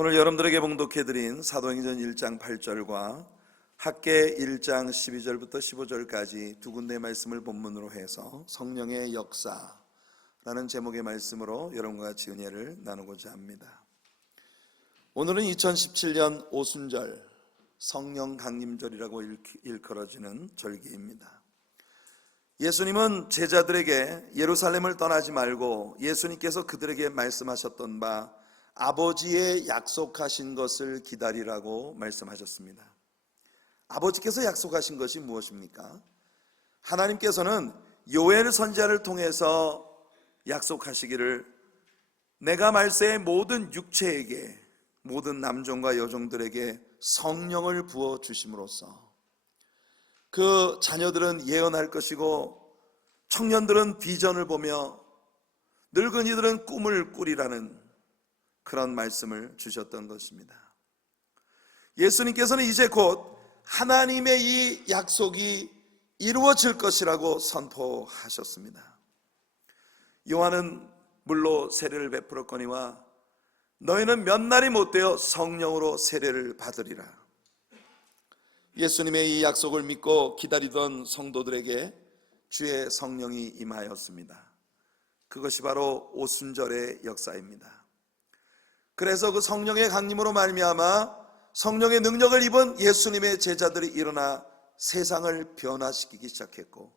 오늘 여러분들에게 봉독해드린 사도행전 1장 8절과 학개 1장 12절부터 15절까지 두 군데의 말씀을 본문으로 해서 성령의 역사라는 제목의 말씀으로 여러분과 같이 은혜를 나누고자 합니다. 오늘은 2017년 오순절 성령 강림절이라고 일컬어지는 절기입니다. 예수님은 제자들에게 예루살렘을 떠나지 말고 예수님께서 그들에게 말씀하셨던 바 아버지의 약속하신 것을 기다리라고 말씀하셨습니다. 아버지께서 약속하신 것이 무엇입니까? 하나님께서는 요엘 선지자를 통해서 약속하시기를 내가 말세에 모든 육체에게 모든 남종과 여종들에게 성령을 부어 주심으로써 그 자녀들은 예언할 것이고 청년들은 비전을 보며 늙은이들은 꿈을 꾸리라는 그런 말씀을 주셨던 것입니다. 예수님께서는 이제 곧 하나님의 이 약속이 이루어질 것이라고 선포하셨습니다. 요한은 물로 세례를 베풀었거니와 너희는 몇 날이 못되어 성령으로 세례를 받으리라. 예수님의 이 약속을 믿고 기다리던 성도들에게 주의 성령이 임하였습니다. 그것이 바로 오순절의 역사입니다. 그래서 그 성령의 강림으로 말미암아 성령의 능력을 입은 예수님의 제자들이 일어나 세상을 변화시키기 시작했고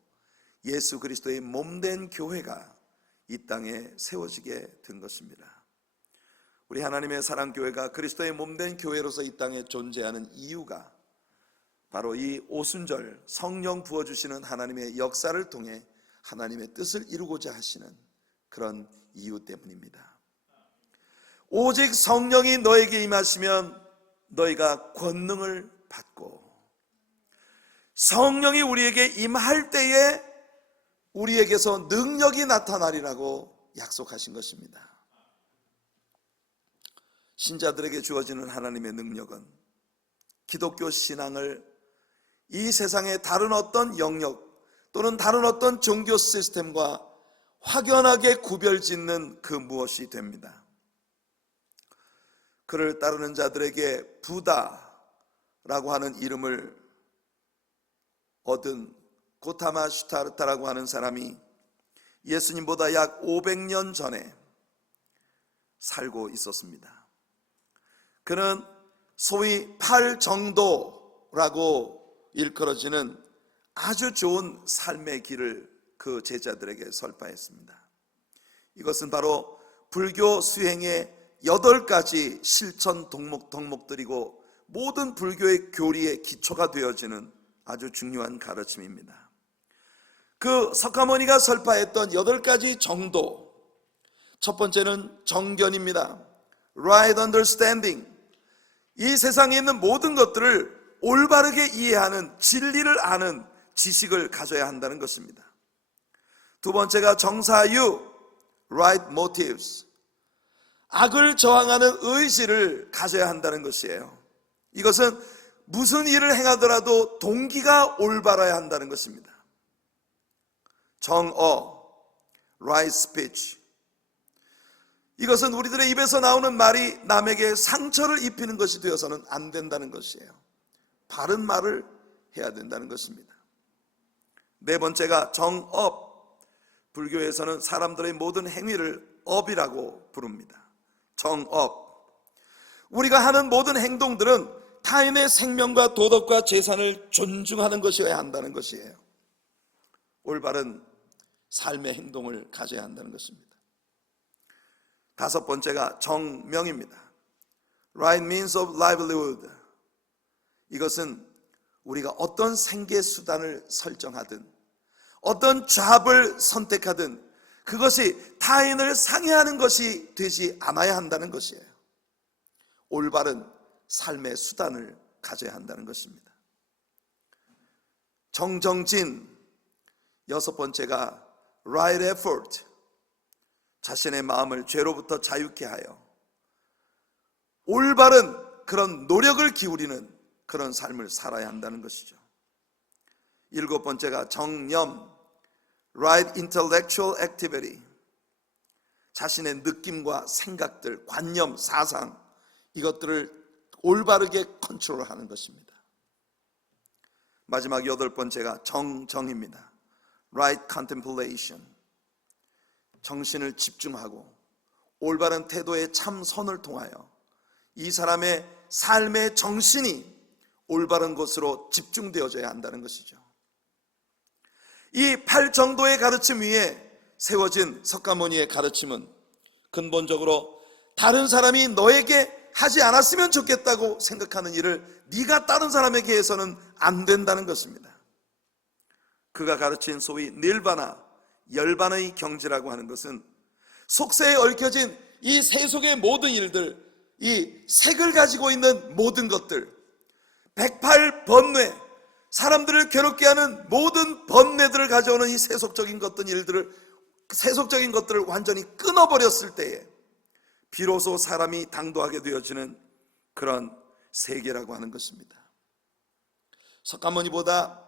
예수 그리스도의 몸된 교회가 이 땅에 세워지게 된 것입니다. 우리 하나님의 사랑교회가 그리스도의 몸된 교회로서 이 땅에 존재하는 이유가 바로 이 오순절 성령 부어주시는 하나님의 역사를 통해 하나님의 뜻을 이루고자 하시는 그런 이유 때문입니다. 오직 성령이 너에게 임하시면 너희가 권능을 받고 성령이 우리에게 임할 때에 우리에게서 능력이 나타나리라고 약속하신 것입니다. 신자들에게 주어지는 하나님의 능력은 기독교 신앙을 이 세상의 다른 어떤 영역 또는 다른 어떤 종교 시스템과 확연하게 구별짓는 그 무엇이 됩니다. 그를 따르는 자들에게 부다라고 하는 이름을 얻은 고타마 슈타르타라고 하는 사람이 예수님보다 약 500년 전에 살고 있었습니다. 그는 소위 팔정도라고 일컬어지는 아주 좋은 삶의 길을 그 제자들에게 설파했습니다. 이것은 바로 불교 수행의 8가지 실천 덕목들이고 모든 불교의 교리의 기초가 되어지는 아주 중요한 가르침입니다. 그 석가모니가 설파했던 8가지 정도, 첫 번째는 정견입니다. Right understanding. 이 세상에 있는 모든 것들을 올바르게 이해하는, 진리를 아는 지식을 가져야 한다는 것입니다. 두 번째가 정사유, right motives. 악을 저항하는 의지를 가져야 한다는 것이에요. 이것은 무슨 일을 행하더라도 동기가 올바라야 한다는 것입니다. 정어, right speech. 이것은 우리들의 입에서 나오는 말이 남에게 상처를 입히는 것이 되어서는 안 된다는 것이에요. 바른 말을 해야 된다는 것입니다. 네 번째가 정업. 불교에서는 사람들의 모든 행위를 업이라고 부릅니다. 정업. 우리가 하는 모든 행동들은 타인의 생명과 도덕과 재산을 존중하는 것이어야 한다는 것이에요. 올바른 삶의 행동을 가져야 한다는 것입니다. 다섯 번째가 정명입니다. Right means of livelihood. 이것은 우리가 어떤 생계 수단을 설정하든 어떤 잡을 선택하든 그것이 타인을 상해하는 것이 되지 않아야 한다는 것이에요. 올바른 삶의 수단을 가져야 한다는 것입니다. 정정진. 여섯 번째가 right effort. 자신의 마음을 죄로부터 자유케 하여 올바른 그런 노력을 기울이는 그런 삶을 살아야 한다는 것이죠. 일곱 번째가 정념. Right intellectual activity. 자신의 느낌과 생각들, 관념, 사상 이것들을 올바르게 컨트롤하는 것입니다. 마지막 8번째가 정입니다. Right contemplation. 정신을 집중하고 올바른 태도의 참 선을 통하여 이 사람의 삶의 정신이 올바른 곳으로 집중되어져야 한다는 것이죠. 이 8정도의 가르침 위에 세워진 석가모니의 가르침은 근본적으로 다른 사람이 너에게 하지 않았으면 좋겠다고 생각하는 일을 네가 다른 사람에게 해서는 안 된다는 것입니다. 그가 가르친 소위 닐바나, 열반의 경지라고 하는 것은 속세에 얽혀진 이 세속의 모든 일들, 이 색을 가지고 있는 모든 것들, 108번뇌, 사람들을 괴롭게 하는 모든 번뇌들을 가져오는 이 세속적인 것들을 완전히 끊어버렸을 때에 비로소 사람이 당도하게 되어지는 그런 세계라고 하는 것입니다. 석가모니보다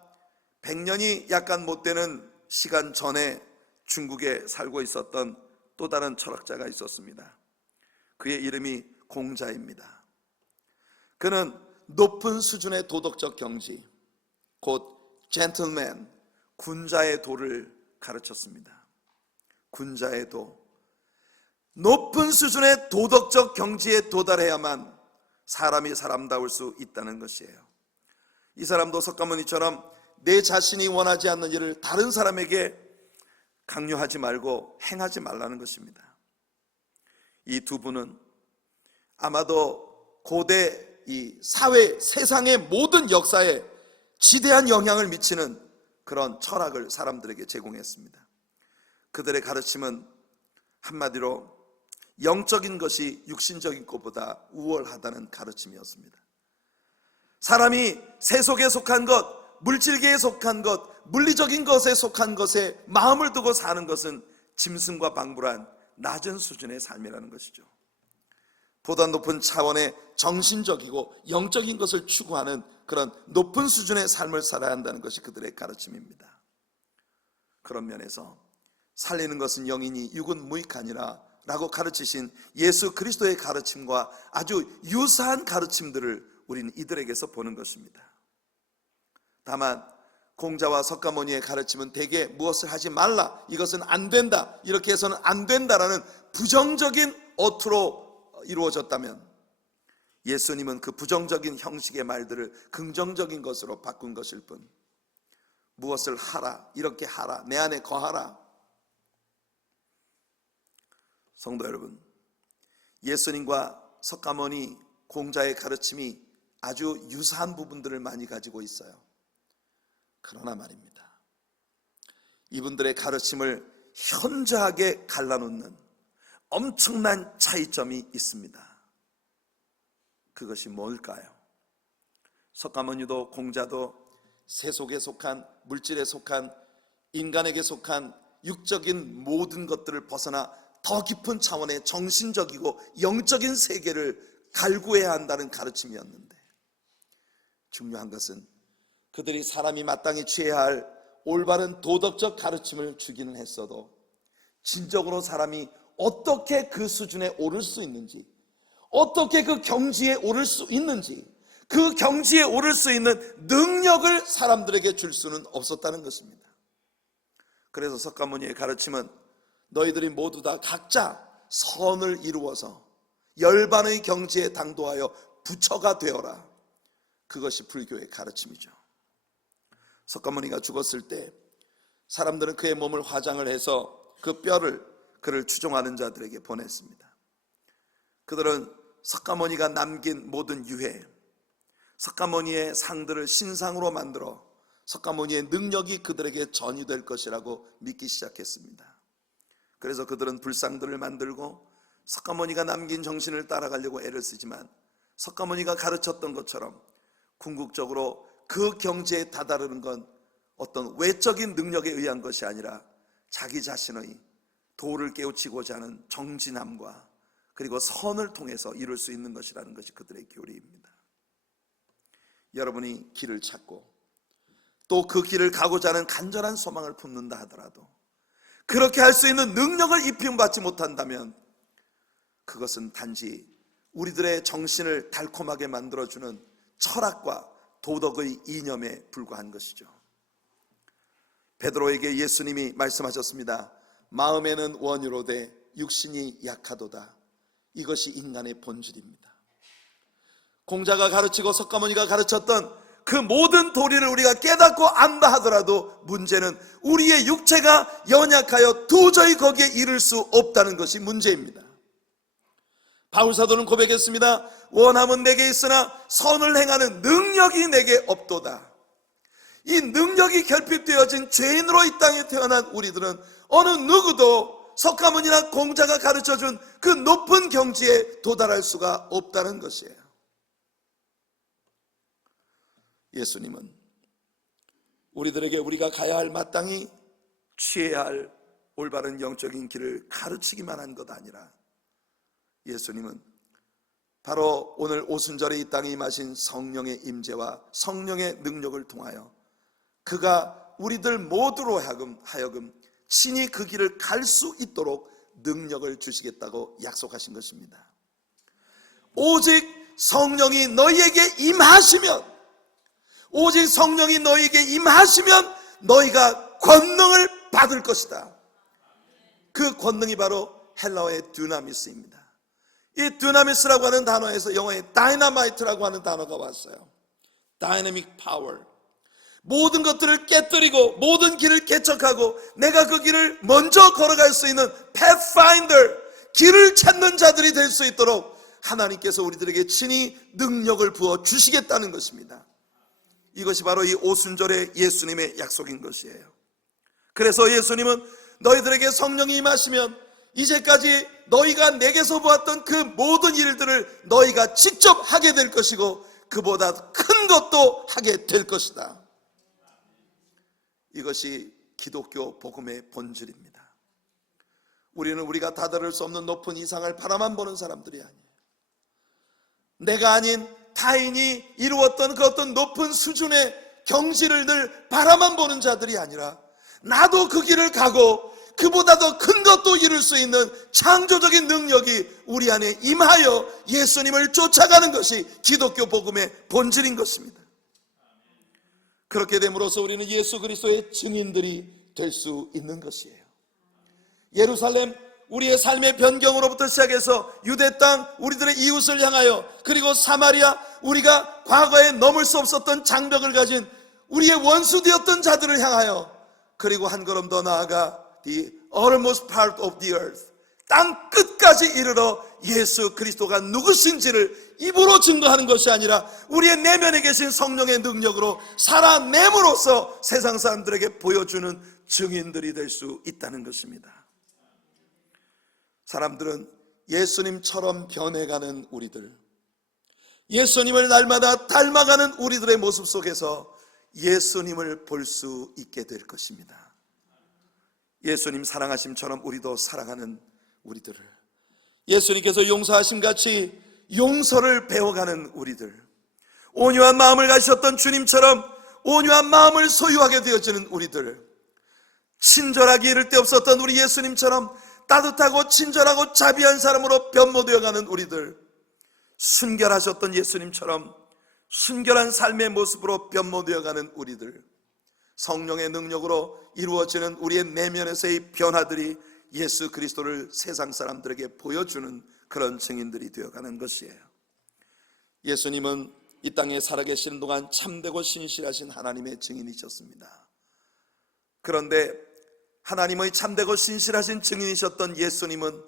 100년이 약간 못 되는 시간 전에 중국에 살고 있었던 또 다른 철학자가 있었습니다. 그의 이름이 공자입니다. 그는 높은 수준의 도덕적 경지, 곧 젠틀맨, 군자의 도를 가르쳤습니다. 군자의 도, 높은 수준의 도덕적 경지에 도달해야만 사람이 사람다울 수 있다는 것이에요. 이 사람도 석가모니처럼 내 자신이 원하지 않는 일을 다른 사람에게 강요하지 말고 행하지 말라는 것입니다. 이 두 분은 아마도 고대 이 사회, 세상의 모든 역사에 지대한 영향을 미치는 그런 철학을 사람들에게 제공했습니다. 그들의 가르침은 한마디로 영적인 것이 육신적인 것보다 우월하다는 가르침이었습니다. 사람이 세속에 속한 것, 물질계에 속한 것, 물리적인 것에 속한 것에 마음을 두고 사는 것은 짐승과 방불한 낮은 수준의 삶이라는 것이죠. 보다 높은 차원의 정신적이고 영적인 것을 추구하는 그런 높은 수준의 삶을 살아야 한다는 것이 그들의 가르침입니다. 그런 면에서 살리는 것은 영이니 육은 무익하니라 라고 가르치신 예수 그리스도의 가르침과 아주 유사한 가르침들을 우리는 이들에게서 보는 것입니다. 다만 공자와 석가모니의 가르침은 대개 무엇을 하지 말라, 이것은 안 된다, 이렇게 해서는 안 된다라는 부정적인 어투로 이루어졌다면, 예수님은 그 부정적인 형식의 말들을 긍정적인 것으로 바꾼 것일 뿐, 무엇을 하라, 이렇게 하라, 내 안에 거하라. 성도 여러분, 예수님과 석가모니, 공자의 가르침이 아주 유사한 부분들을 많이 가지고 있어요. 그러나 말입니다, 이분들의 가르침을 현저하게 갈라놓는 엄청난 차이점이 있습니다. 그것이 뭘까요? 석가모니도 공자도 세속에 속한, 물질에 속한, 인간에게 속한 육적인 모든 것들을 벗어나 더 깊은 차원의 정신적이고 영적인 세계를 갈구해야 한다는 가르침이었는데, 중요한 것은 그들이 사람이 마땅히 취해야 할 올바른 도덕적 가르침을 주기는 했어도 진정으로 사람이 어떻게 그 수준에 오를 수 있는지, 어떻게 그 경지에 오를 수 있는지, 그 경지에 오를 수 있는 능력을 사람들에게 줄 수는 없었다는 것입니다. 그래서 석가모니의 가르침은 너희들이 모두 다 각자 선을 이루어서 열반의 경지에 당도하여 부처가 되어라, 그것이 불교의 가르침이죠. 석가모니가 죽었을 때 사람들은 그의 몸을 화장을 해서 그 뼈를 그를 추종하는 자들에게 보냈습니다. 그들은 석가모니가 남긴 모든 유해, 석가모니의 상들을 신상으로 만들어 석가모니의 능력이 그들에게 전이될 것이라고 믿기 시작했습니다. 그래서 그들은 불상들을 만들고 석가모니가 남긴 정신을 따라가려고 애를 쓰지만, 석가모니가 가르쳤던 것처럼 궁극적으로 그 경지에 다다르는 건 어떤 외적인 능력에 의한 것이 아니라 자기 자신의 도를 깨우치고자 하는 정진함과 그리고 선을 통해서 이룰 수 있는 것이라는 것이 그들의 교리입니다. 여러분이 길을 찾고 또 그 길을 가고자 하는 간절한 소망을 품는다 하더라도 그렇게 할 수 있는 능력을 입힘받지 못한다면 그것은 단지 우리들의 정신을 달콤하게 만들어주는 철학과 도덕의 이념에 불과한 것이죠. 베드로에게 예수님이 말씀하셨습니다. 마음에는 원유로되 육신이 약하도다. 이것이 인간의 본질입니다. 공자가 가르치고 석가모니가 가르쳤던 그 모든 도리를 우리가 깨닫고 안다 하더라도 문제는 우리의 육체가 연약하여 도저히 거기에 이를 수 없다는 것이 문제입니다. 바울사도는 고백했습니다. 원함은 내게 있으나 선을 행하는 능력이 내게 없도다. 이 능력이 결핍되어진 죄인으로 이 땅에 태어난 우리들은 어느 누구도 석가모니나 공자가 가르쳐준 그 높은 경지에 도달할 수가 없다는 것이에요. 예수님은 우리들에게 우리가 가야 할, 마땅히 취해야 할 올바른 영적인 길을 가르치기만 한 것 아니라 예수님은 바로 오늘 오순절에 이 땅에 임하신 성령의 임재와 성령의 능력을 통하여 그가 우리들 모두로 하여금 친히 그 길을 갈 수 있도록 능력을 주시겠다고 약속하신 것입니다. 오직 성령이 너희에게 임하시면, 오직 성령이 너희에게 임하시면 너희가 권능을 받을 것이다. 그 권능이 바로 헬라어의 듀나미스입니다. 이 듀나미스라고 하는 단어에서 영어의 다이너마이트라고 하는 단어가 왔어요. 다이내믹 파워. 모든 것들을 깨뜨리고 모든 길을 개척하고 내가 그 길을 먼저 걸어갈 수 있는 pathfinder, 길을 찾는 자들이 될 수 있도록 하나님께서 우리들에게 친히 능력을 부어 주시겠다는 것입니다. 이것이 바로 이 오순절의 예수님의 약속인 것이에요. 그래서 예수님은 너희들에게 성령이 임하시면 이제까지 너희가 내게서 보았던 그 모든 일들을 너희가 직접 하게 될 것이고 그보다 큰 것도 하게 될 것이다. 이것이 기독교 복음의 본질입니다. 우리는 우리가 다다를 수 없는 높은 이상을 바라만 보는 사람들이 아니에요. 내가 아닌 타인이 이루었던 그 어떤 높은 수준의 경지를 늘 바라만 보는 자들이 아니라 나도 그 길을 가고 그보다 더 큰 것도 이룰 수 있는 창조적인 능력이 우리 안에 임하여 예수님을 쫓아가는 것이 기독교 복음의 본질인 것입니다. 그렇게 됨으로써 우리는 예수 그리스도의 증인들이 될 수 있는 것이에요. 예루살렘, 우리의 삶의 변경으로부터 시작해서 유대 땅, 우리들의 이웃을 향하여, 그리고 사마리아, 우리가 과거에 넘을 수 없었던 장벽을 가진 우리의 원수 되었던 자들을 향하여, 그리고 한 걸음 더 나아가 the uttermost part of the earth, 땅 끝까지 이르러 예수 그리스도가 누구신지를 입으로 증거하는 것이 아니라 우리의 내면에 계신 성령의 능력으로 살아냄으로써 세상 사람들에게 보여주는 증인들이 될 수 있다는 것입니다. 사람들은 예수님처럼 변해가는 우리들, 예수님을 날마다 닮아가는 우리들의 모습 속에서 예수님을 볼 수 있게 될 것입니다. 예수님 사랑하심처럼 우리도 사랑하는 우리들을, 예수님께서 용서하심 같이 용서를 배워가는 우리들, 온유한 마음을 가지셨던 주님처럼 온유한 마음을 소유하게 되어지는 우리들, 친절하기 이를 데 없었던 우리 예수님처럼 따뜻하고 친절하고 자비한 사람으로 변모되어가는 우리들, 순결하셨던 예수님처럼 순결한 삶의 모습으로 변모되어가는 우리들, 성령의 능력으로 이루어지는 우리의 내면에서의 변화들이 예수 그리스도를 세상 사람들에게 보여주는 그런 증인들이 되어가는 것이에요. 예수님은 이 땅에 살아계시는 동안 참되고 신실하신 하나님의 증인이셨습니다. 그런데 하나님의 참되고 신실하신 증인이셨던 예수님은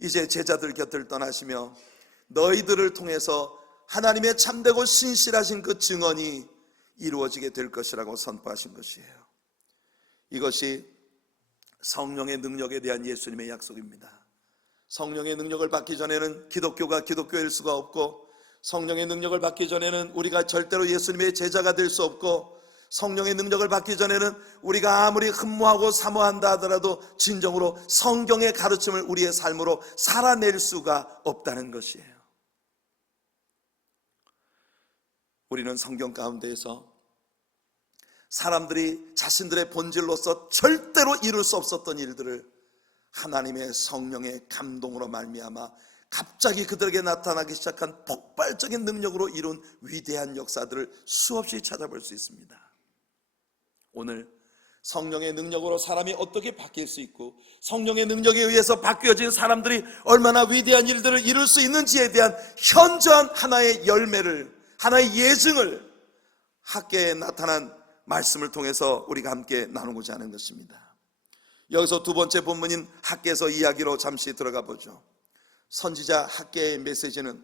이제 제자들 곁을 떠나시며 너희들을 통해서 하나님의 참되고 신실하신 그 증언이 이루어지게 될 것이라고 선포하신 것이에요. 이것이 성령의 능력에 대한 예수님의 약속입니다. 성령의 능력을 받기 전에는 기독교가 기독교일 수가 없고, 성령의 능력을 받기 전에는 우리가 절대로 예수님의 제자가 될 수 없고, 성령의 능력을 받기 전에는 우리가 아무리 흠모하고 사모한다 하더라도 진정으로 성경의 가르침을 우리의 삶으로 살아낼 수가 없다는 것이에요. 우리는 성경 가운데에서 사람들이 자신들의 본질로서 절대로 이룰 수 없었던 일들을 하나님의 성령의 감동으로 말미암아 갑자기 그들에게 나타나기 시작한 폭발적인 능력으로 이룬 위대한 역사들을 수없이 찾아볼 수 있습니다. 오늘 성령의 능력으로 사람이 어떻게 바뀔 수 있고 성령의 능력에 의해서 바뀌어진 사람들이 얼마나 위대한 일들을 이룰 수 있는지에 대한 현저한 하나의 열매를, 하나의 예증을 학계에 나타난 말씀을 통해서 우리가 함께 나누고자 하는 것입니다. 여기서 두 번째 본문인 학계서 이야기로 잠시 들어가 보죠. 선지자 학계의 메시지는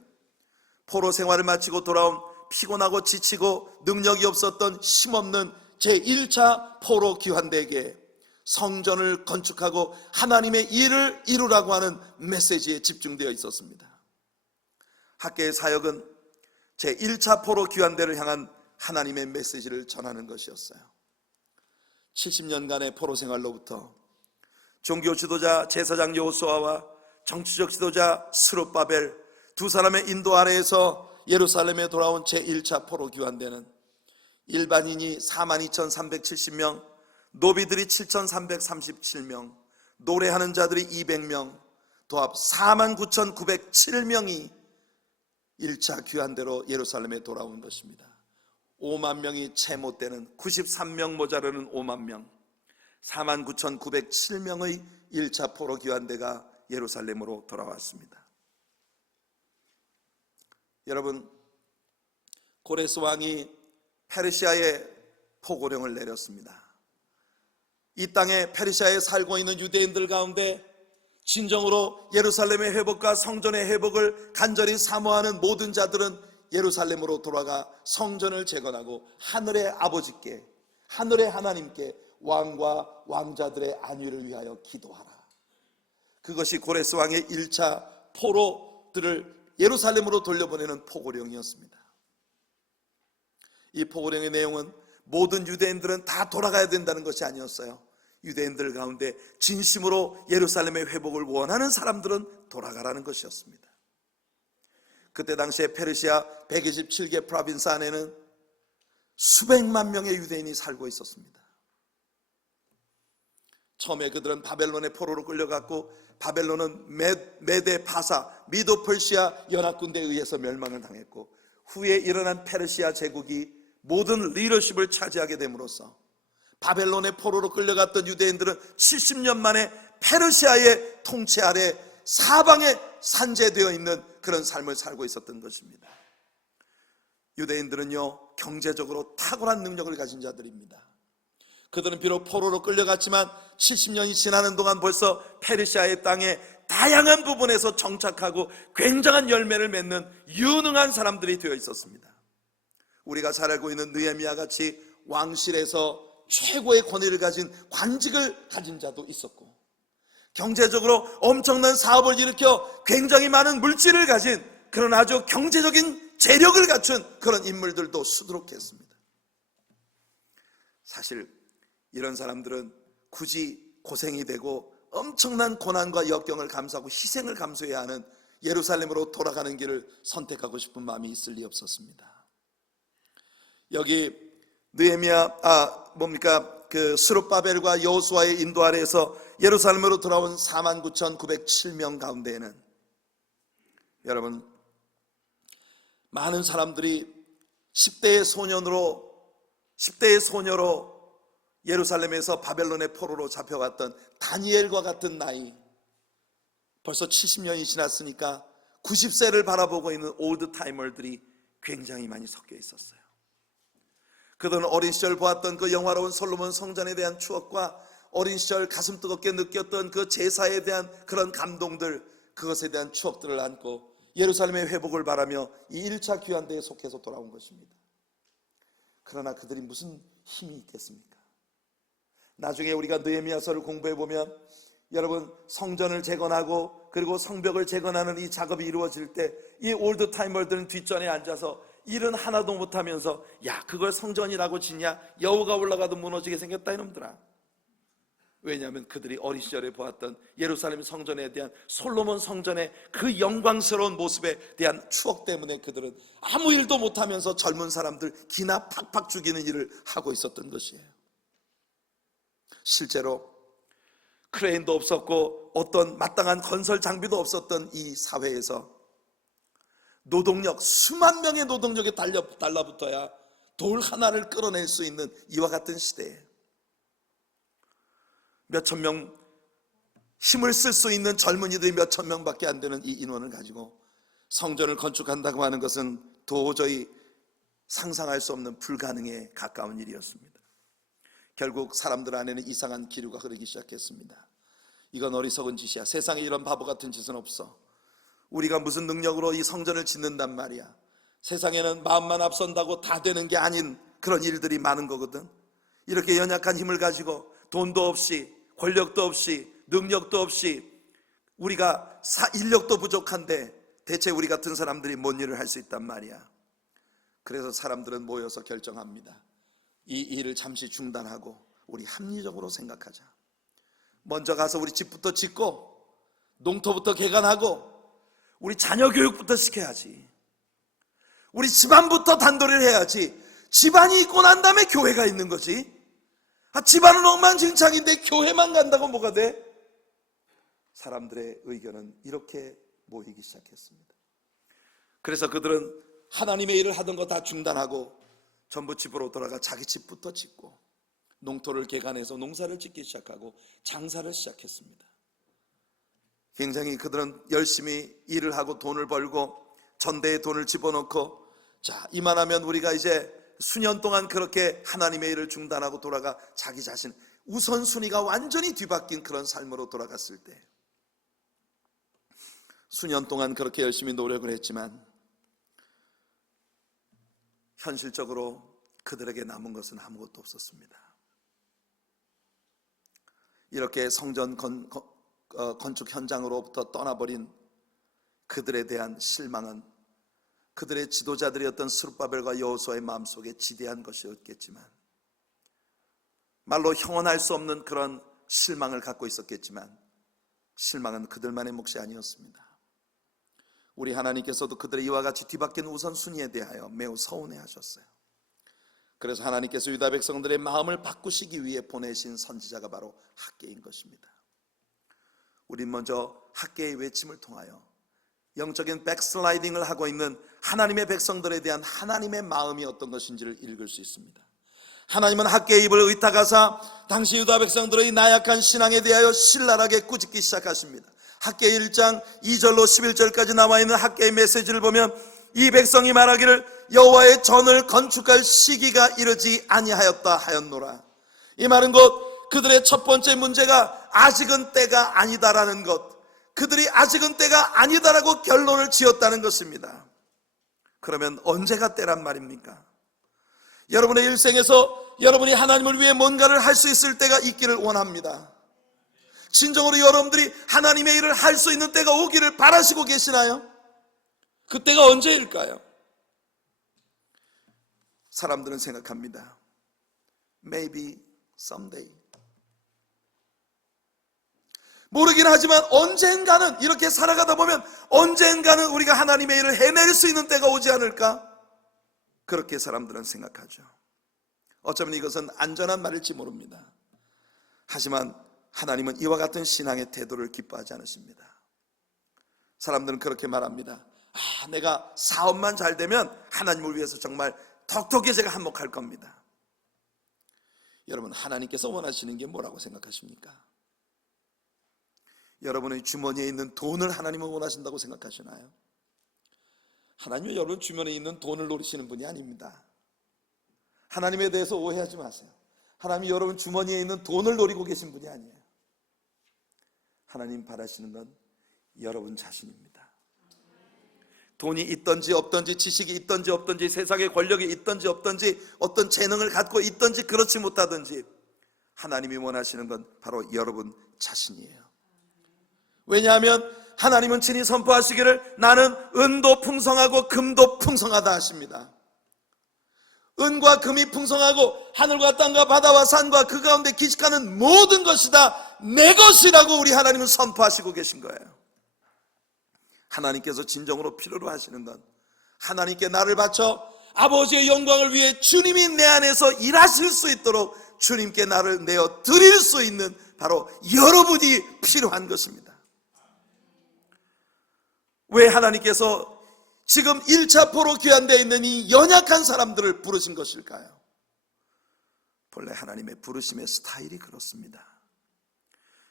포로 생활을 마치고 돌아온 피곤하고 지치고 능력이 없었던 힘없는 제1차 포로 귀환대에게 성전을 건축하고 하나님의 일을 이루라고 하는 메시지에 집중되어 있었습니다. 학계의 사역은 제1차 포로 귀환대를 향한 하나님의 메시지를 전하는 것이었어요. 70년간의 포로 생활로부터 종교 지도자 제사장 여호수아와 정치적 지도자 스룹바벨 두 사람의 인도 아래에서 예루살렘에 돌아온 제1차 포로 귀환대는 일반인이 42,370명, 노비들이 7,337명, 노래하는 자들이 200명, 도합 49,907명이 1차 귀환대로 예루살렘에 돌아온 것입니다. 5만 명이 채 못 되는 93명 모자르는 5만 명, 49,907명의 1차 포로 귀환대가 예루살렘으로 돌아왔습니다. 여러분, 고레스 왕이 페르시아에 포고령을 내렸습니다. 이 땅에 페르시아에 살고 있는 유대인들 가운데 진정으로 예루살렘의 회복과 성전의 회복을 간절히 사모하는 모든 자들은 예루살렘으로 돌아가 성전을 재건하고 하늘의 아버지께, 하늘의 하나님께 왕과 왕자들의 안위를 위하여 기도하라. 그것이 고레스 왕의 1차 포로들을 예루살렘으로 돌려보내는 포고령이었습니다. 이 포고령의 내용은 모든 유대인들은 다 돌아가야 된다는 것이 아니었어요. 유대인들 가운데 진심으로 예루살렘의 회복을 원하는 사람들은 돌아가라는 것이었습니다. 그때 당시에 페르시아 127개 프로빈스 안에는 수백만 명의 유대인이 살고 있었습니다. 처음에 그들은 바벨론의 포로로 끌려갔고 바벨론은 메데 파사 미도 퍼시아 연합군대에 의해서 멸망을 당했고 후에 일어난 페르시아 제국이 모든 리더십을 차지하게 됨으로써 바벨론의 포로로 끌려갔던 유대인들은 70년 만에 페르시아의 통치 아래 사방에 산재되어 있는 그런 삶을 살고 있었던 것입니다. 유대인들은요, 경제적으로 탁월한 능력을 가진 자들입니다. 그들은 비록 포로로 끌려갔지만 70년이 지나는 동안 벌써 페르시아의 땅에 다양한 부분에서 정착하고 굉장한 열매를 맺는 유능한 사람들이 되어 있었습니다. 우리가 잘 알고 있는 느헤미야 같이 왕실에서 최고의 권위를 가진 관직을 가진 자도 있었고, 경제적으로 엄청난 사업을 일으켜 굉장히 많은 물질을 가진 그런 아주 경제적인 재력을 갖춘 그런 인물들도 수두룩했습니다. 사실 이런 사람들은 굳이 고생이 되고 엄청난 고난과 역경을 감수하고 희생을 감수해야 하는 예루살렘으로 돌아가는 길을 선택하고 싶은 마음이 있을 리 없었습니다. 여기 느헤미야 그 스룹바벨과 여호수아의 인도 아래에서 예루살렘으로 돌아온 49,907명 가운데에는 여러분, 많은 사람들이 10대의 소녀로 예루살렘에서 바벨론의 포로로 잡혀갔던 다니엘과 같은 나이, 벌써 70년이 지났으니까 90세를 바라보고 있는 올드타이머들이 굉장히 많이 섞여 있었어요. 그들은 어린 시절 보았던 그 영화로운 솔로몬 성전에 대한 추억과 어린 시절 가슴 뜨겁게 느꼈던 그 제사에 대한 그런 감동들, 그것에 대한 추억들을 안고 예루살렘의 회복을 바라며 이 1차 귀환대에 속해서 돌아온 것입니다. 그러나 그들이 무슨 힘이 있겠습니까? 나중에 우리가 느헤미야서를 공부해 보면 여러분, 성전을 재건하고 그리고 성벽을 재건하는 이 작업이 이루어질 때 이 올드타이머들은 뒷전에 앉아서 일은 하나도 못하면서, 야, 그걸 성전이라고 짓냐? 여우가 올라가도 무너지게 생겼다 이놈들아. 왜냐하면 그들이 어린 시절에 보았던 예루살렘 성전에 대한, 솔로몬 성전의 그 영광스러운 모습에 대한 추억 때문에 그들은 아무 일도 못하면서 젊은 사람들 기나 팍팍 죽이는 일을 하고 있었던 것이에요. 실제로 크레인도 없었고 어떤 마땅한 건설 장비도 없었던 이 사회에서 노동력, 수만 명의 노동력에 달라붙어야 돌 하나를 끌어낼 수 있는 이와 같은 시대에 몇천 명 힘을 쓸 수 있는 젊은이들이 몇천 명밖에 안 되는 이 인원을 가지고 성전을 건축한다고 하는 것은 도저히 상상할 수 없는 불가능에 가까운 일이었습니다. 결국 사람들 안에는 이상한 기류가 흐르기 시작했습니다. 이건 어리석은 짓이야. 세상에 이런 바보 같은 짓은 없어. 우리가 무슨 능력으로 이 성전을 짓는단 말이야. 세상에는 마음만 앞선다고 다 되는 게 아닌 그런 일들이 많은 거거든. 이렇게 연약한 힘을 가지고 돈도 없이 권력도 없이 능력도 없이 우리가 인력도 부족한데 대체 우리 같은 사람들이 뭔 일을 할 수 있단 말이야. 그래서 사람들은 모여서 결정합니다. 이 일을 잠시 중단하고 우리 합리적으로 생각하자. 먼저 가서 우리 집부터 짓고 농토부터 개간하고 우리 자녀 교육부터 시켜야지. 우리 집안부터 단도리를 해야지. 집안이 있고 난 다음에 교회가 있는 거지. 집안은 엉망진창인데 교회만 간다고 뭐가 돼? 사람들의 의견은 이렇게 모이기 시작했습니다. 그래서 그들은 하나님의 일을 하던 거 다 중단하고 전부 집으로 돌아가 자기 집부터 짓고 농토를 개간해서 농사를 짓기 시작하고 장사를 시작했습니다. 굉장히 그들은 열심히 일을 하고 돈을 벌고 전대에 돈을 집어넣고, 자, 이만하면 우리가 이제 수년 동안 그렇게 하나님의 일을 중단하고 돌아가 자기 자신 우선순위가 완전히 뒤바뀐 그런 삶으로 돌아갔을 때, 수년 동안 그렇게 열심히 노력을 했지만 현실적으로 그들에게 남은 것은 아무것도 없었습니다. 이렇게 성전 건축 현장으로부터 떠나버린 그들에 대한 실망은 그들의 지도자들이었던 스룹바벨과 여호수아의 마음속에 지대한 것이었겠지만, 말로 형언할 수 없는 그런 실망을 갖고 있었겠지만, 실망은 그들만의 몫이 아니었습니다. 우리 하나님께서도 그들의 이와 같이 뒤바뀐 우선순위에 대하여 매우 서운해하셨어요. 그래서 하나님께서 유다 백성들의 마음을 바꾸시기 위해 보내신 선지자가 바로 학개인 것입니다. 우린 먼저 학개의 외침을 통하여 영적인 백슬라이딩을 하고 있는 하나님의 백성들에 대한 하나님의 마음이 어떤 것인지를 읽을 수 있습니다. 하나님은 학개의 입을 의탁하사 당시 유다 백성들의 나약한 신앙에 대하여 신랄하게 꾸짖기 시작하십니다. 학개 1장 2절로 11절까지 나와 있는 학개의 메시지를 보면 이 백성이 말하기를 여호와의 전을 건축할 시기가 이르지 아니하였다 하였노라. 이 말은 곧 그들의 첫 번째 문제가 아직은 때가 아니다라는 것, 그들이 아직은 때가 아니다라고 결론을 지었다는 것입니다. 그러면 언제가 때란 말입니까? 여러분의 일생에서 여러분이 하나님을 위해 뭔가를 할 수 있을 때가 있기를 원합니다. 진정으로 여러분들이 하나님의 일을 할 수 있는 때가 오기를 바라시고 계시나요? 그 때가 언제일까요? 사람들은 생각합니다. Maybe someday. 모르긴 하지만 언젠가는, 이렇게 살아가다 보면 언젠가는 우리가 하나님의 일을 해낼 수 있는 때가 오지 않을까? 그렇게 사람들은 생각하죠. 어쩌면 이것은 안전한 말일지 모릅니다. 하지만 하나님은 이와 같은 신앙의 태도를 기뻐하지 않으십니다. 사람들은 그렇게 말합니다. 내가 사업만 잘 되면 하나님을 위해서 정말 톡톡히 제가 한몫할 겁니다. 여러분, 하나님께서 원하시는 게 뭐라고 생각하십니까? 여러분의 주머니에 있는 돈을 하나님은 원하신다고 생각하시나요? 하나님은 여러분 주머니에 있는 돈을 노리시는 분이 아닙니다. 하나님에 대해서 오해하지 마세요. 하나님이 여러분 주머니에 있는 돈을 노리고 계신 분이 아니에요. 하나님 바라시는 건 여러분 자신입니다. 돈이 있든지 없든지, 지식이 있든지 없든지, 세상의 권력이 있든지 없든지, 어떤 재능을 갖고 있든지 그렇지 못하든지, 하나님이 원하시는 건 바로 여러분 자신이에요. 왜냐하면 하나님은 친히 선포하시기를 나는 은도 풍성하고 금도 풍성하다 하십니다. 은과 금이 풍성하고 하늘과 땅과 바다와 산과 그 가운데 기식하는 모든 것이 다 내 것이라고 우리 하나님은 선포하시고 계신 거예요. 하나님께서 진정으로 필요로 하시는 건 하나님께 나를 바쳐 아버지의 영광을 위해 주님이 내 안에서 일하실 수 있도록 주님께 나를 내어 드릴 수 있는 바로 여러분이 필요한 것입니다. 왜 하나님께서 지금 1차 포로 귀환되어 있는 이 연약한 사람들을 부르신 것일까요? 본래 하나님의 부르심의 스타일이 그렇습니다.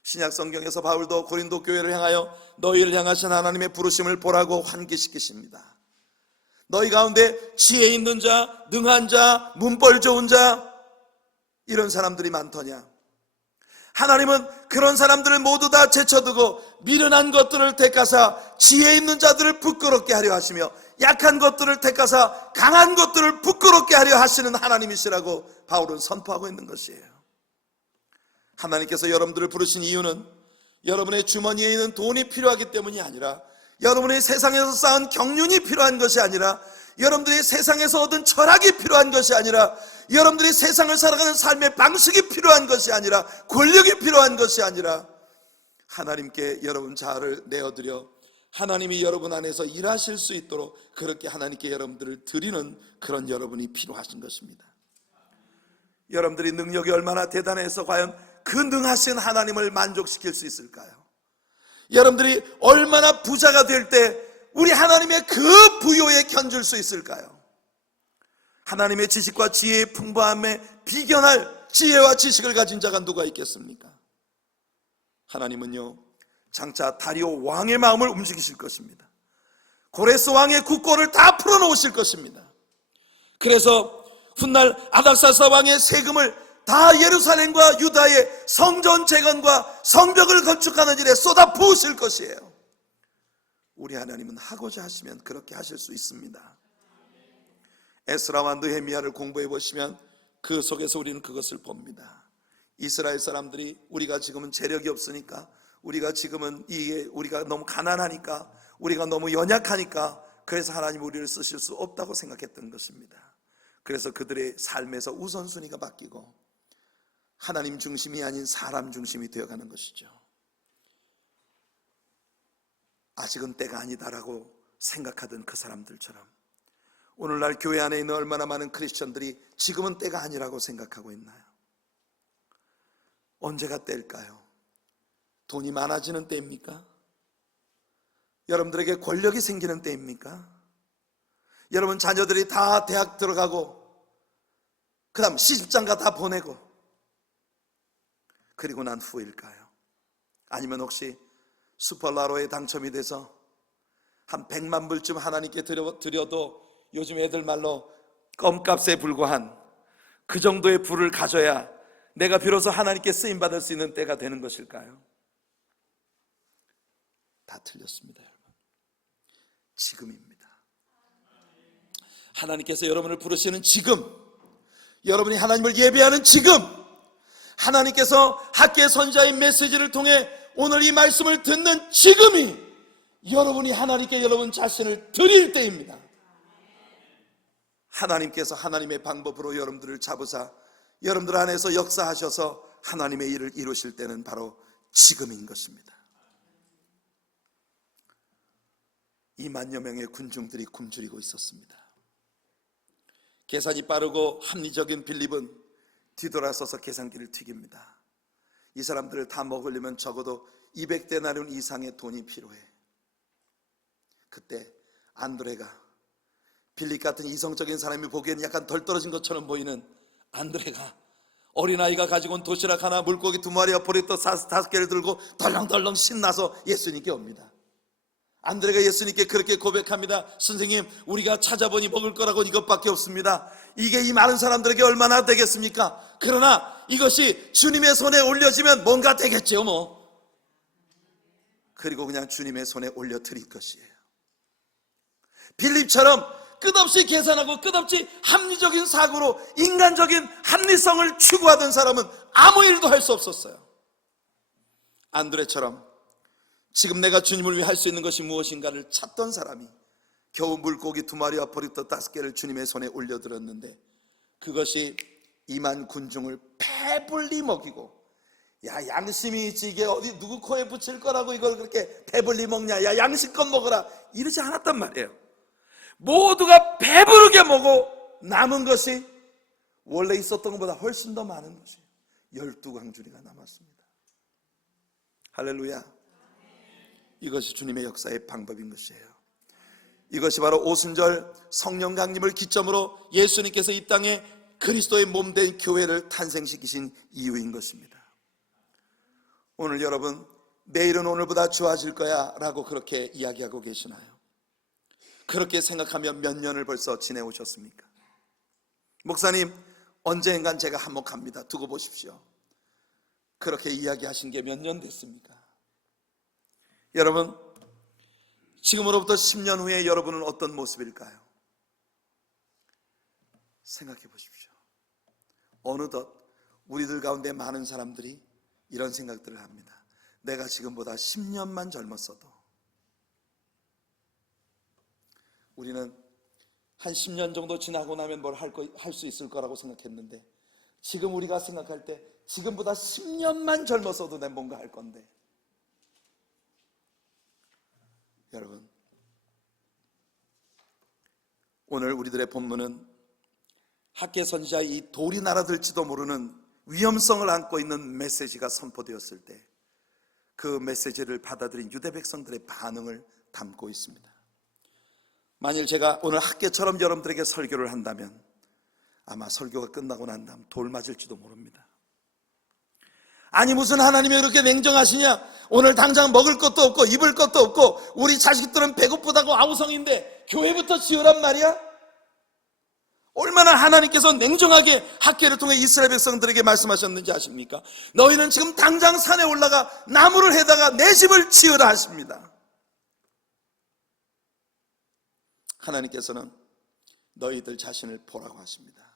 신약 성경에서 바울도 고린도 교회를 향하여 너희를 향하신 하나님의 부르심을 보라고 환기시키십니다. 너희 가운데 지혜 있는 자, 능한 자, 문벌 좋은 자, 이런 사람들이 많더냐? 하나님은 그런 사람들을 모두 다 제쳐두고 미련한 것들을 택하사 지혜 있는 자들을 부끄럽게 하려 하시며 약한 것들을 택하사 강한 것들을 부끄럽게 하려 하시는 하나님이시라고 바울은 선포하고 있는 것이에요. 하나님께서 여러분들을 부르신 이유는 여러분의 주머니에 있는 돈이 필요하기 때문이 아니라, 여러분의 세상에서 쌓은 경륜이 필요한 것이 아니라, 여러분들이 세상에서 얻은 철학이 필요한 것이 아니라, 여러분들이 세상을 살아가는 삶의 방식이 필요한 것이 아니라, 권력이 필요한 것이 아니라, 하나님께 여러분 자아를 내어드려 하나님이 여러분 안에서 일하실 수 있도록 그렇게 하나님께 여러분들을 드리는 그런 여러분이 필요하신 것입니다. 여러분들이 능력이 얼마나 대단해서 과연 그 능하신 하나님을 만족시킬 수 있을까요? 여러분들이 얼마나 부자가 될 때 우리 하나님의 그 부요에 견줄 수 있을까요? 하나님의 지식과 지혜의 풍부함에 비견할 지혜와 지식을 가진 자가 누가 있겠습니까? 하나님은요, 장차 다리오 왕의 마음을 움직이실 것입니다. 고레스 왕의 국고를 다 풀어놓으실 것입니다. 그래서 훗날 아닥사스다 왕의 세금을 다 예루살렘과 유다의 성전 재건과 성벽을 건축하는 일에 쏟아 부으실 것이에요. 우리 하나님은 하고자 하시면 그렇게 하실 수 있습니다. 에스라와 느헤미야를 공부해 보시면 그 속에서 우리는 그것을 봅니다. 이스라엘 사람들이 우리가 지금은 재력이 없으니까, 우리가 지금은 우리가 너무 가난하니까, 우리가 너무 연약하니까 그래서 하나님 우리를 쓰실 수 없다고 생각했던 것입니다. 그래서 그들의 삶에서 우선순위가 바뀌고 하나님 중심이 아닌 사람 중심이 되어가는 것이죠. 아직은 때가 아니다라고 생각하던 그 사람들처럼 오늘날 교회 안에 있는 얼마나 많은 크리스천들이 지금은 때가 아니라고 생각하고 있나요? 언제가 때일까요? 돈이 많아지는 때입니까? 여러분들에게 권력이 생기는 때입니까? 여러분 자녀들이 다 대학 들어가고 그 다음 시집장가 다 보내고 그리고 난 후일까요? 아니면 혹시 슈퍼라로에 당첨이 돼서 한 100만 불쯤 하나님께 드려도 요즘 애들 말로 껌값에 불과한 그 정도의 부를 가져야 내가 비로소 하나님께 쓰임받을 수 있는 때가 되는 것일까요? 다 틀렸습니다, 여러분. 지금입니다. 하나님께서 여러분을 부르시는 지금, 여러분이 하나님을 예배하는 지금, 하나님께서 학계 선자의 메시지를 통해 오늘 이 말씀을 듣는 지금이 여러분이 하나님께 여러분 자신을 드릴 때입니다. 하나님께서 하나님의 방법으로 여러분들을 잡으사 여러분들 안에서 역사하셔서 하나님의 일을 이루실 때는 바로 지금인 것입니다. 2만여 명의 군중들이 굶주리고 있었습니다. 계산이 빠르고 합리적인 빌립은 뒤돌아서서 계산기를 튀깁니다. 이 사람들을 다 먹으려면 적어도 200데나리온 이상의 돈이 필요해. 그때 안드레가, 빌립 같은 이성적인 사람이 보기에는 약간 덜 떨어진 것처럼 보이는 안드레가 어린아이가 가지고 온 도시락 하나, 물고기 2마리와 보리떡 5개를 들고 덜렁덜렁 신나서 예수님께 옵니다. 안드레가 예수님께 그렇게 고백합니다. 선생님, 우리가 찾아보니 먹을 거라고 이것밖에 없습니다. 이게 이 많은 사람들에게 얼마나 되겠습니까? 그러나 이것이 주님의 손에 올려지면 뭔가 되겠죠 뭐. 그리고 그냥 주님의 손에 올려드릴 것이에요. 빌립처럼 끝없이 계산하고 끝없이 합리적인 사고로 인간적인 합리성을 추구하던 사람은 아무 일도 할 수 없었어요. 안드레처럼 지금 내가 주님을 위해 할 수 있는 것이 무엇인가를 찾던 사람이 겨우 물고기 2마리와 보리떡 5개를 주님의 손에 올려드렸는데 그것이 2만 군중을 배불리 먹이고, 야, 양심이 있지, 이게 어디 누구 코에 붙일 거라고 이걸 그렇게 배불리 먹냐, 야, 양심껏 먹어라, 이러지 않았단 말이에요. 모두가 배부르게 먹고 남은 것이 원래 있었던 것보다 훨씬 더 많은 것이에요. 12광주리가 남았습니다. 할렐루야. 이것이 주님의 역사의 방법인 것이에요. 이것이 바로 오순절 성령 강림을 기점으로 예수님께서 이 땅에 그리스도의 몸된 교회를 탄생시키신 이유인 것입니다. 오늘 여러분, 내일은 오늘보다 좋아질 거야 라고 그렇게 이야기하고 계시나요? 그렇게 생각하며 몇 년을 벌써 지내오셨습니까? 목사님, 언젠간 제가 한몫합니다. 두고 보십시오. 그렇게 이야기하신 게 몇 년 됐습니까? 여러분, 지금으로부터 10년 후에 여러분은 어떤 모습일까요? 생각해 보십시오. 어느덧 우리들 가운데 많은 사람들이 이런 생각들을 합니다. 내가 지금보다 10년만 젊었어도, 우리는 한 10년 정도 지나고 나면 뭘 할 수 있을 거라고 생각했는데, 지금 우리가 생각할 때 지금보다 10년만 젊었어도 내 뭔가 할 건데. 여러분, 오늘 우리들의 본문은 학개 선지자 이 돌이 날아들지도 모르는 위험성을 안고 있는 메시지가 선포되었을 때 그 메시지를 받아들인 유대 백성들의 반응을 담고 있습니다. 만일 제가 오늘 학개처럼 여러분들에게 설교를 한다면 아마 설교가 끝나고 난 다음 돌 맞을지도 모릅니다. 아니, 무슨 하나님이 그렇게 냉정하시냐? 오늘 당장 먹을 것도 없고 입을 것도 없고 우리 자식들은 배고프다고 아우성인데 교회부터 지으란 말이야? 얼마나 하나님께서 냉정하게 학개를 통해 이스라엘 백성들에게 말씀하셨는지 아십니까? 너희는 지금 당장 산에 올라가 나무를 해다가 내 집을 지으라 하십니다. 하나님께서는 너희들 자신을 보라고 하십니다.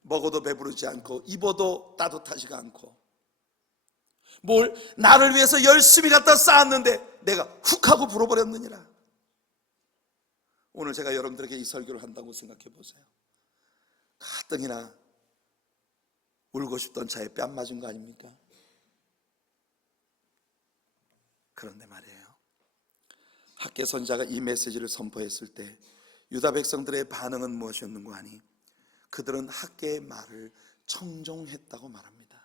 먹어도 배부르지 않고 입어도 따뜻하지가 않고, 뭘 나를 위해서 열심히 갖다 쌓았는데 내가 훅 하고 불어버렸느니라. 오늘 제가 여러분들에게 이 설교를 한다고 생각해 보세요. 가뜩이나 울고 싶던 차에 뺨 맞은 거 아닙니까? 그런데 말이에요, 학개 선지자가 이 메시지를 선포했을 때 유다 백성들의 반응은 무엇이었는고 하니, 그들은 학개의 말을 청종했다고 말합니다.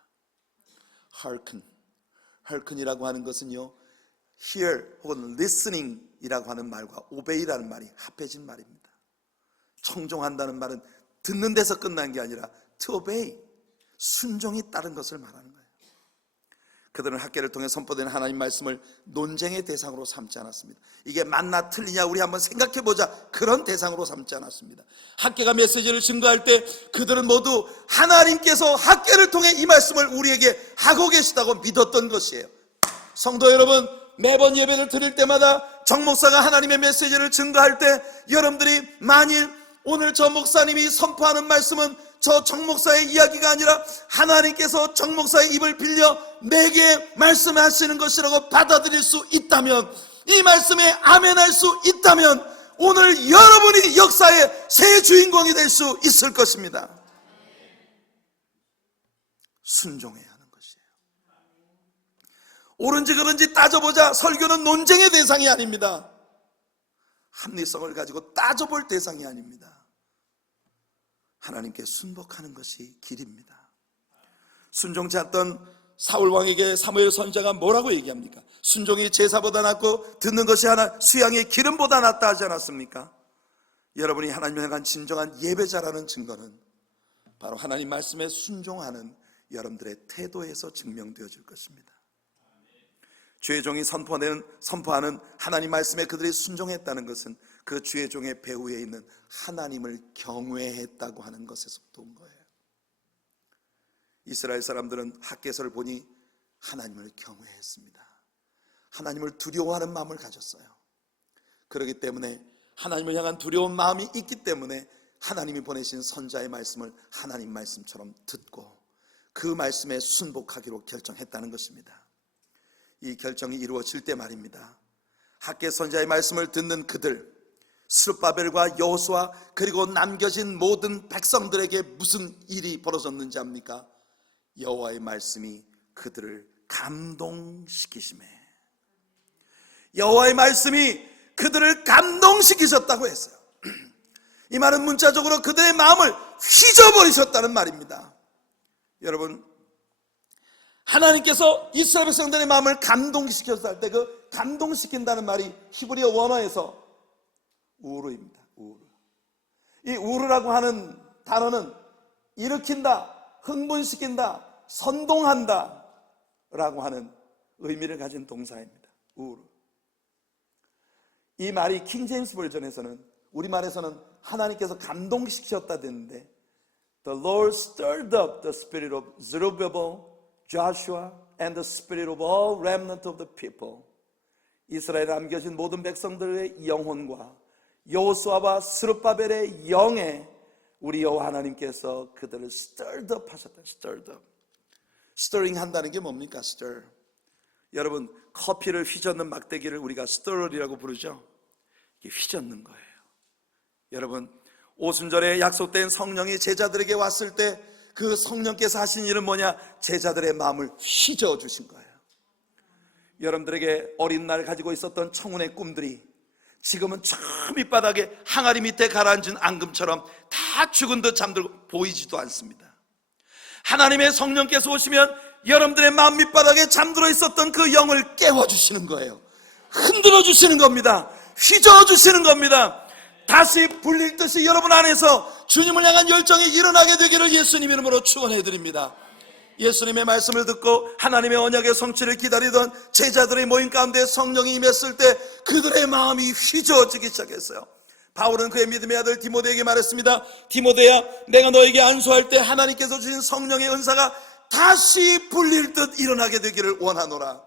hearken이라고 하는 것은요, hear 혹은 listening이라고 하는 말과 obey라는 말이 합해진 말입니다. 청종한다는 말은 듣는 데서 끝난 게 아니라 to obey, 순종이 따른 것을 말하는 거예요. 그들은 학개를 통해 선포된 하나님 말씀을 논쟁의 대상으로 삼지 않았습니다. 이게 맞나 틀리냐 우리 한번 생각해보자, 그런 대상으로 삼지 않았습니다. 학개가 메시지를 증거할 때 그들은 모두 하나님께서 학개를 통해 이 말씀을 우리에게 하고 계시다고 믿었던 것이에요. 성도 여러분, 매번 예배를 드릴 때마다 정 목사가 하나님의 메시지를 증거할 때 여러분들이 만일 오늘 저 목사님이 선포하는 말씀은 저 정 목사의 이야기가 아니라 하나님께서 정 목사의 입을 빌려 내게 말씀하시는 것이라고 받아들일 수 있다면, 이 말씀에 아멘할 수 있다면 오늘 여러분이 역사의 새 주인공이 될 수 있을 것입니다. 순종해야 하는 것이에요. 옳은지 그른지 따져보자. 설교는 논쟁의 대상이 아닙니다. 합리성을 가지고 따져볼 대상이 아닙니다. 하나님께 순복하는 것이 길입니다. 순종치 않던 사울 왕에게 사무엘 선지자가 뭐라고 얘기합니까? 순종이 제사보다 낫고 듣는 것이 하나 수양의 기름보다 낫다 하지 않았습니까? 여러분이 하나님을 향한 진정한 예배자라는 증거는 바로 하나님 말씀에 순종하는 여러분들의 태도에서 증명되어질 것입니다. 주의 종이 선포하는 하나님 말씀에 그들이 순종했다는 것은 그 주의 종의 배후에 있는 하나님을 경외했다고 하는 것에서부터 온 거예요. 이스라엘 사람들은 학개서를 보니 하나님을 경외했습니다. 하나님을 두려워하는 마음을 가졌어요. 그렇기 때문에 하나님을 향한 두려운 마음이 있기 때문에 하나님이 보내신 선지자의 말씀을 하나님 말씀처럼 듣고 그 말씀에 순복하기로 결정했다는 것입니다. 이 결정이 이루어질 때 말입니다, 학개 선지자의 말씀을 듣는 그들, 스룹바벨과 여호수아 그리고 남겨진 모든 백성들에게 무슨 일이 벌어졌는지 압니까? 여호와의 말씀이 그들을 감동시키시매, 여호와의 말씀이 그들을 감동시키셨다고 했어요. 이 말은 문자적으로 그들의 마음을 휘저어버리셨다는 말입니다. 여러분, 하나님께서 이스라엘 백성들의 마음을 감동시켰을 때 그 감동시킨다는 말이 히브리어 원어에서 우르입니다. 우르. 이 우르라고 하는 단어는 일으킨다, 흥분시킨다, 선동한다 라고 하는 의미를 가진 동사입니다. 우르. 이 말이 킹제임스 버전에서는, 우리말에서는 하나님께서 감동시키셨다 됐는데, The Lord stirred up the spirit of Zerubbabel, Joshua, and the spirit of all remnant of the people. 이스라엘에 남겨진 모든 백성들의 영혼과 여호수아와 스룹바벨의 영에 우리 여호와 하나님께서 그들을 stirred up 하셨다. stirred up. stirring 한다는 게 뭡니까? stir. 여러분, 커피를 휘젓는 막대기를 우리가 stirr이라고 부르죠. 이게 휘젓는 거예요. 여러분, 오순절에 약속된 성령이 제자들에게 왔을 때 그 성령께서 하신 일은 뭐냐? 제자들의 마음을 휘저어 주신 거예요. 여러분들에게 어린 날 가지고 있었던 청운의 꿈들이 지금은 저 밑바닥에 항아리 밑에 가라앉은 앙금처럼 다 죽은 듯 잠들고 보이지도 않습니다. 하나님의 성령께서 오시면 여러분들의 마음 밑바닥에 잠들어 있었던 그 영을 깨워주시는 거예요. 흔들어 주시는 겁니다. 휘저어 주시는 겁니다. 다시 불릴 듯이 여러분 안에서 주님을 향한 열정이 일어나게 되기를 예수님 이름으로 축원해 드립니다. 예수님의 말씀을 듣고 하나님의 언약의 성취를 기다리던 제자들의 모임 가운데 성령이 임했을 때 그들의 마음이 휘저어지기 시작했어요. 바울은 그의 믿음의 아들 디모데에게 말했습니다. 디모데야, 내가 너에게 안수할 때 하나님께서 주신 성령의 은사가 다시 불릴 듯 일어나게 되기를 원하노라.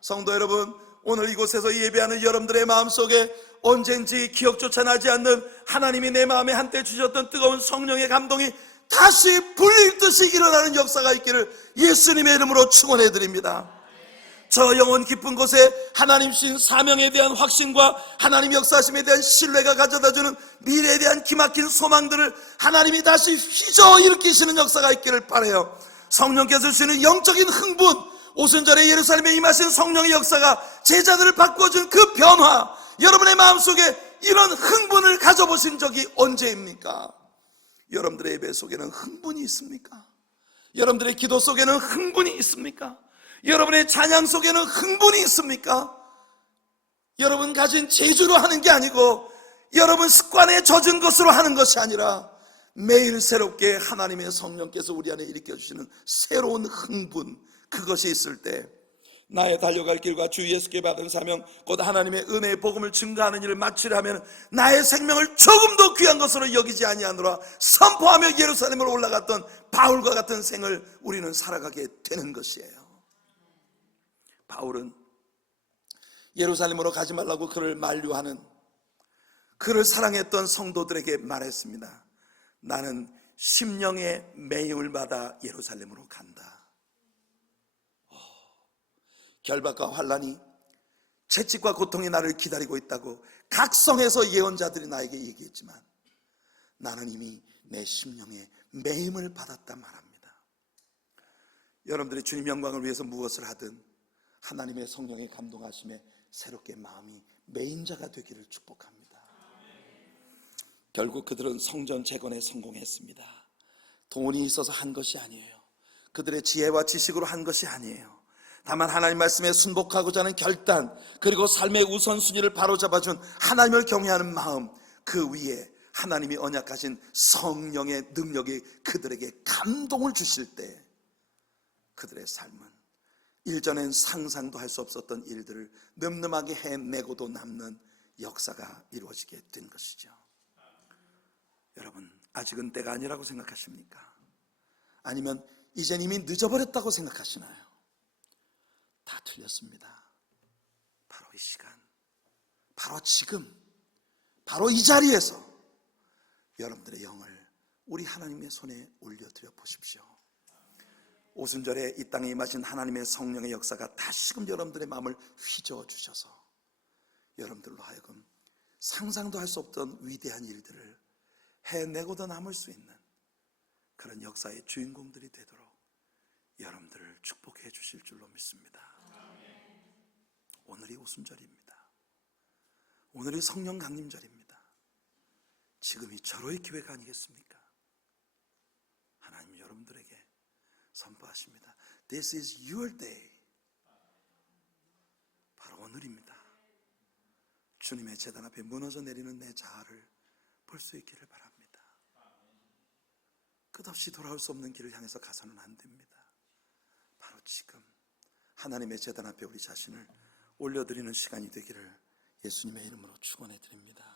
성도 여러분, 오늘 이곳에서 예배하는 여러분들의 마음속에 언젠지 기억조차 나지 않는 하나님이 내 마음에 한때 주셨던 뜨거운 성령의 감동이 다시 불릴 듯이 일어나는 역사가 있기를 예수님의 이름으로 축원해 드립니다. 저 영혼 깊은 곳에 하나님 주신 사명에 대한 확신과 하나님 역사하심에 대한 신뢰가 가져다주는 미래에 대한 기막힌 소망들을 하나님이 다시 휘저어 일으키시는 역사가 있기를 바라요. 성령께서 주시는 영적인 흥분, 오순절에 예루살렘에 임하신 성령의 역사가 제자들을 바꿔준 그 변화, 여러분의 마음속에 이런 흥분을 가져보신 적이 언제입니까? 여러분들의 예배 속에는 흥분이 있습니까? 여러분들의 기도 속에는 흥분이 있습니까? 여러분의 찬양 속에는 흥분이 있습니까? 여러분 가진 재주로 하는 게 아니고 여러분 습관에 젖은 것으로 하는 것이 아니라 매일 새롭게 하나님의 성령께서 우리 안에 일으켜주시는 새로운 흥분, 그것이 있을 때 나의 달려갈 길과 주 예수께 받은 사명 곧 하나님의 은혜의 복음을 증거하는 일을 마치려 하면 나의 생명을 조금도 귀한 것으로 여기지 아니하노라 선포하며 예루살렘으로 올라갔던 바울과 같은 생을 우리는 살아가게 되는 것이에요. 바울은 예루살렘으로 가지 말라고 그를 만류하는, 그를 사랑했던 성도들에게 말했습니다. 나는 심령의 매임을 받아 예루살렘으로 간다. 결박과 환난이, 채찍과 고통이 나를 기다리고 있다고 각성해서 예언자들이 나에게 얘기했지만 나는 이미 내 심령의 매임을 받았단 말합니다. 여러분들이 주님 영광을 위해서 무엇을 하든 하나님의 성령의 감동하심에 새롭게 마음이 매인 자가 되기를 축복합니다. 결국 그들은 성전 재건에 성공했습니다. 돈이 있어서 한 것이 아니에요. 그들의 지혜와 지식으로 한 것이 아니에요. 다만 하나님 말씀에 순복하고자 하는 결단, 그리고 삶의 우선순위를 바로잡아준 하나님을 경외하는 마음, 그 위에 하나님이 언약하신 성령의 능력이 그들에게 감동을 주실 때 그들의 삶은 일전엔 상상도 할 수 없었던 일들을 늠름하게 해내고도 남는 역사가 이루어지게 된 것이죠. 여러분, 아직은 때가 아니라고 생각하십니까? 아니면 이젠 이미 늦어버렸다고 생각하시나요? 다 틀렸습니다. 바로 이 시간, 바로 지금, 바로 이 자리에서 여러분들의 영을 우리 하나님의 손에 올려드려 보십시오. 오순절에 이 땅에 임하신 하나님의 성령의 역사가 다시금 여러분들의 마음을 휘저어 주셔서 여러분들로 하여금 상상도 할 수 없던 위대한 일들을 해내고도 남을 수 있는 그런 역사의 주인공들이 되도록 여러분들을 축복해 주실 줄로 믿습니다. 오늘이 오순절입니다. 오늘이 성령 강림절입니다. 지금이 절호의 기회가 아니겠습니까? 하나님 여러분들에게 선포하십니다. This is your day. 바로 오늘입니다. 주님의 제단 앞에 무너져 내리는 내 자아를 볼 수 있기를 바랍니다. 끝없이 돌아올 수 없는 길을 향해서 가서는 안 됩니다. 바로 지금 하나님의 제단 앞에 우리 자신을 올려드리는 시간이 되기를 예수님의 이름으로 축원해 드립니다.